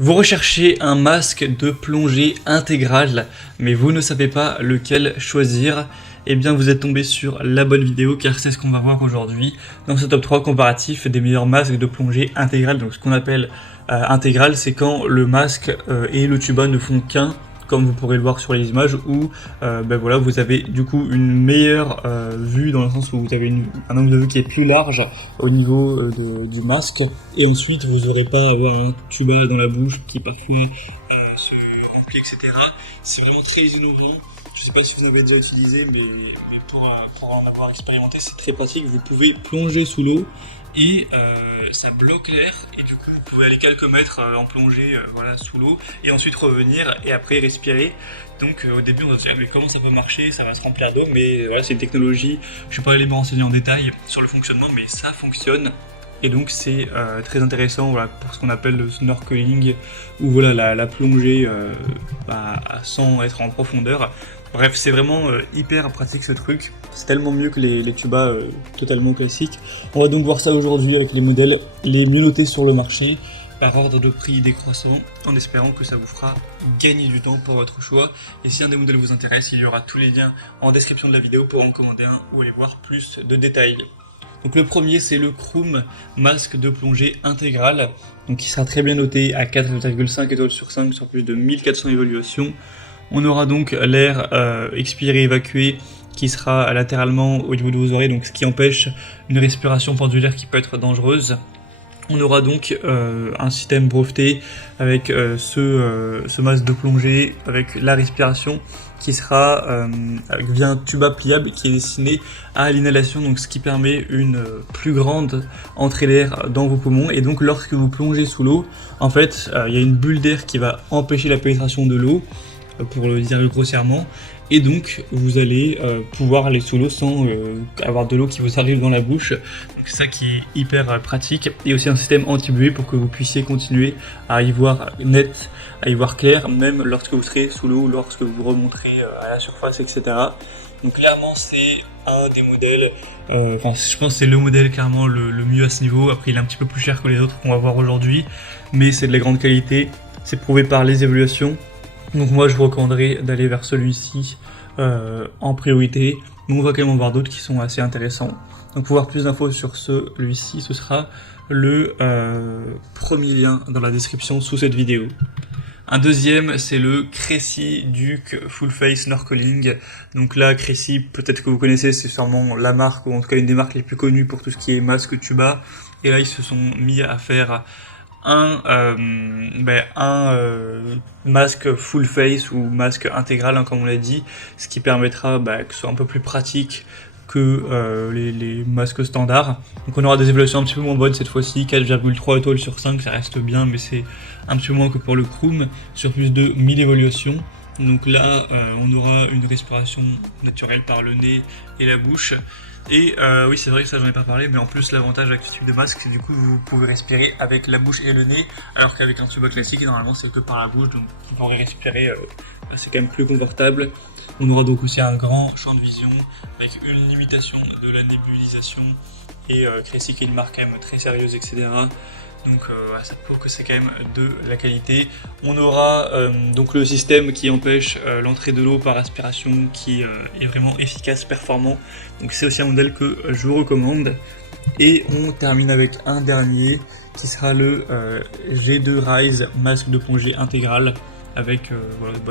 Vous recherchez un masque de plongée intégral, mais vous ne savez pas lequel choisir. Eh bien, vous êtes tombé sur la bonne vidéo car c'est ce qu'on va voir aujourd'hui dans ce top 3 comparatif des meilleurs masques de plongée intégral. Donc, ce qu'on appelle intégral, c'est quand le masque et le tuba ne font qu'un, comme vous pourrez le voir sur les images, où voilà, vous avez du coup une meilleure vue dans le sens où vous avez un angle de vue qui est plus large au niveau du masque, et ensuite vous n'aurez pas à avoir un tuba dans la bouche qui parfois se remplit, etc. C'est vraiment très innovant. Je ne sais pas si vous en avez déjà utilisé, mais pour en avoir expérimenté, c'est très pratique. Vous pouvez plonger sous l'eau et ça bloque l'air, et du coup vous pouvez aller quelques mètres en plongée voilà, sous l'eau et ensuite revenir et après respirer. Donc au début on va se dire mais comment ça peut marcher, ça va se remplir d'eau, mais voilà, c'est une technologie, je ne suis pas allé me renseigner en détail sur le fonctionnement, mais ça fonctionne. Et donc c'est très intéressant, voilà, pour ce qu'on appelle le snorkeling, ou voilà, la plongée sans être en profondeur. Bref, c'est vraiment hyper pratique ce truc, c'est tellement mieux que les tubas totalement classiques. On va donc voir ça aujourd'hui avec les modèles les mieux notés sur le marché, par ordre de prix décroissant, en espérant que ça vous fera gagner du temps pour votre choix. Et si un des modèles vous intéresse, il y aura tous les liens en description de la vidéo pour en commander un ou aller voir plus de détails. Donc le premier, c'est le Chrome masque de plongée intégral, donc qui sera très bien noté à 4,5 étoiles sur 5 sur plus de 1400 évaluations. On aura donc l'air expiré évacué qui sera latéralement au niveau de vos oreilles, donc ce qui empêche une respiration pendulaire qui peut être dangereuse. On aura donc un système breveté avec ce masque de plongée avec la respiration qui sera via un tuba pliable qui est destiné à l'inhalation, donc ce qui permet une plus grande entrée d'air dans vos poumons. Et donc lorsque vous plongez sous l'eau, en fait, il y a une bulle d'air qui va empêcher la pénétration de l'eau, pour le dire grossièrement, et donc vous allez pouvoir aller sous l'eau sans avoir de l'eau qui vous arrive dans la bouche. Donc c'est ça qui est hyper pratique, et aussi un système anti-buée pour que vous puissiez continuer à y voir net, à y voir clair, même lorsque vous serez sous l'eau, lorsque vous remonterez à la surface, etc. Donc clairement c'est un des modèles, je pense que c'est le modèle clairement le mieux à ce niveau. Après il est un petit peu plus cher que les autres qu'on va voir aujourd'hui, mais c'est de la grande qualité, c'est prouvé par les évaluations. Donc moi je vous recommanderais d'aller vers celui-ci en priorité, mais on va quand même en voir d'autres qui sont assez intéressants. Donc pour voir plus d'infos sur celui-ci, ce sera le premier lien dans la description sous cette vidéo. Un deuxième, c'est le Crazy Duke Full Face Snorkeling. Donc là, Crazy, peut-être que vous connaissez, c'est sûrement la marque, ou en tout cas une des marques les plus connues pour tout ce qui est masque tuba. Et là, ils se sont mis à faire un masque full face ou masque intégral, hein, comme on l'a dit, ce qui permettra que ce soit un peu plus pratique que les masques standards. Donc on aura des évaluations un petit peu moins bonnes cette fois-ci, 4,3 étoiles sur 5, ça reste bien, mais c'est un petit peu moins que pour le Chrome, sur plus de 1000 évaluations. Donc là, on aura une respiration naturelle par le nez et la bouche. Et oui, c'est vrai que ça j'en ai pas parlé, mais en plus l'avantage avec ce type de masque, c'est du coup vous pouvez respirer avec la bouche et le nez, alors qu'avec un tuba classique, normalement c'est que par la bouche, donc vous pourrez respirer, c'est quand même plus confortable. On aura donc aussi un grand champ de vision, avec une limitation de la nébulisation, et Crazy qui est une marque quand même très sérieuse, etc. Donc ça prouve que c'est quand même de la qualité. On aura donc le système qui empêche l'entrée de l'eau par aspiration, qui est vraiment efficace, performant. Donc c'est aussi un modèle que je vous recommande. Et on termine avec un dernier qui sera le G2 Rise masque de plongée intégral. Avec,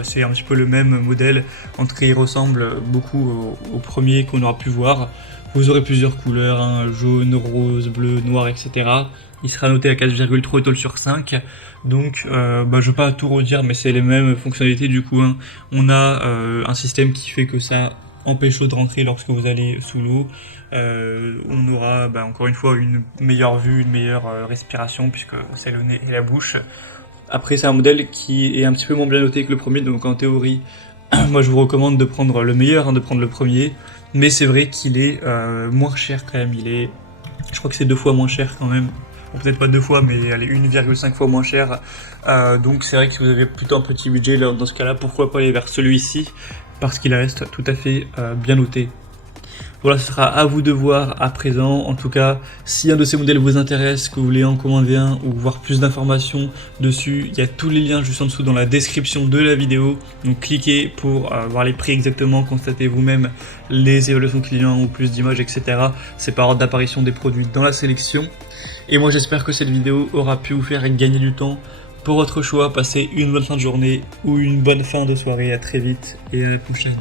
c'est un petit peu le même modèle, en tout cas il ressemble beaucoup au premier qu'on aura pu voir. Vous aurez plusieurs couleurs, hein, jaune, rose, bleu, noir, etc. Il sera noté à 4,3 étoiles sur 5. Donc je ne vais pas tout redire, mais c'est les mêmes fonctionnalités du coup, hein. On a un système qui fait que ça empêche l'eau de rentrer lorsque vous allez sous l'eau. On aura encore une fois une meilleure vue, une meilleure respiration, puisque c'est le nez et la bouche. Après c'est un modèle qui est un petit peu moins bien noté que le premier, donc en théorie, moi je vous recommande de prendre le meilleur, hein, de prendre le premier. Mais c'est vrai qu'il est moins cher quand même, je crois que c'est 2 fois moins cher quand même. Bon, peut-être pas 2 fois, mais allez, 1,5 fois moins cher. Donc c'est vrai que si vous avez plutôt un petit budget, dans ce cas-là, pourquoi pas aller vers celui-ci, parce qu'il reste tout à fait bien noté. Voilà, ce sera à vous de voir à présent. En tout cas, si un de ces modèles vous intéresse, que vous voulez en commander un ou voir plus d'informations dessus, il y a tous les liens juste en dessous dans la description de la vidéo. Donc cliquez pour voir les prix exactement, constatez vous-même les évaluations clients ou plus d'images, etc. C'est par ordre d'apparition des produits dans la sélection. Et moi j'espère que cette vidéo aura pu vous faire gagner du temps pour votre choix. Passez une bonne fin de journée ou une bonne fin de soirée. À très vite et à la prochaine.